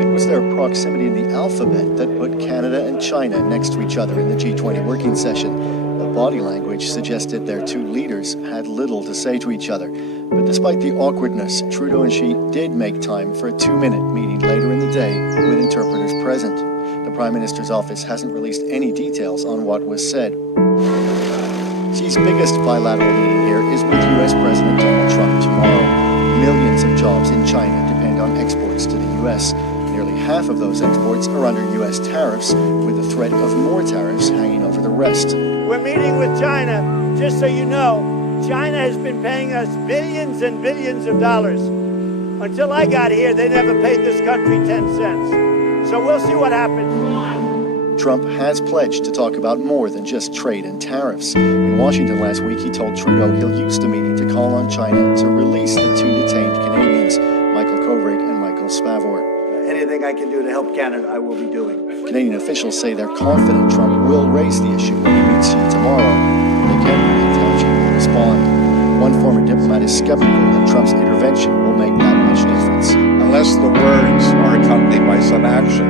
It was their proximity in the alphabet that put Canada and China next to each other in the G20 working session. The body language suggested their two leaders had little to say to each other. But despite the awkwardness, Trudeau and Xi did make time for a 2-minute meeting later in the day with interpreters present. The Prime Minister's office hasn't released any details on what was said. Xi's biggest bilateral meeting here is with U.S. President Donald Trump tomorrow. Millions of jobs in China depend on exports to the U.S. Nearly half of those exports are under U.S. tariffs, with the threat of more tariffs hanging over the rest. We're meeting with China. Just so you know, China has been paying us billions and billions of dollars. Until I got here, they never paid this country 10 cents. So we'll see what happens. Trump has pledged to talk about more than just trade and tariffs. In Washington last week, he told Trudeau he'll use the meeting to call on China to release the two detained Canadians, Michael Kovrig and Michael Spavor. Anything I can do to help Canada, I will be doing. Canadian officials say they're confident Trump will raise the issue when he meets Xi tomorrow. They can't really tell Xi to respond. One former diplomat is skeptical that Trump's intervention will make that much difference. Unless the words are accompanied by some action,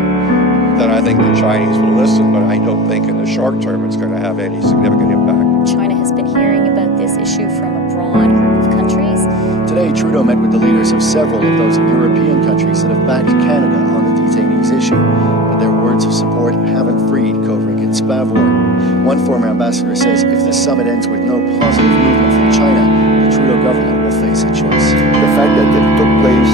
then I think the Chinese will listen, but I don't think in the short term it's going to have any significant impact. China has been hearing about this issue from a broad group of countries. Today, Trudeau met with the leaders of several of those European countries that have backed Canada on the detainees issue. But their words of support haven't freed Kovrig and Spavor. One former ambassador says if this summit ends with no positive movement from China, the Trudeau government will face a choice. The fact that it took place,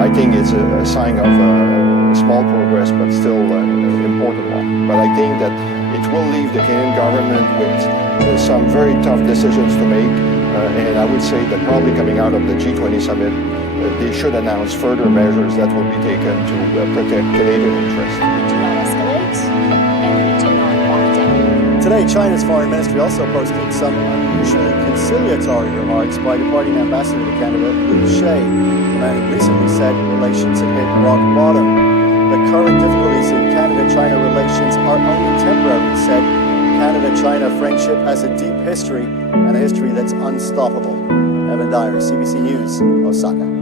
I think it's a sign of small progress, but still an important one. But I think that it will leave the Canadian government with some very tough decisions to make. And I would say that probably coming out of the G20 summit, they should announce further measures that will be taken to protect Canadian interests. We do not escalate, and we do not back down. Today, China's foreign ministry also posted some unusually conciliatory remarks by departing ambassador to Canada, Liu She. The man who recently said relations had hit rock bottom. The current difficulties in Canada-China relations are only temporary, he said. Canada-China friendship has a deep history and a history that's unstoppable. Evan Dyer, CBC News, Osaka.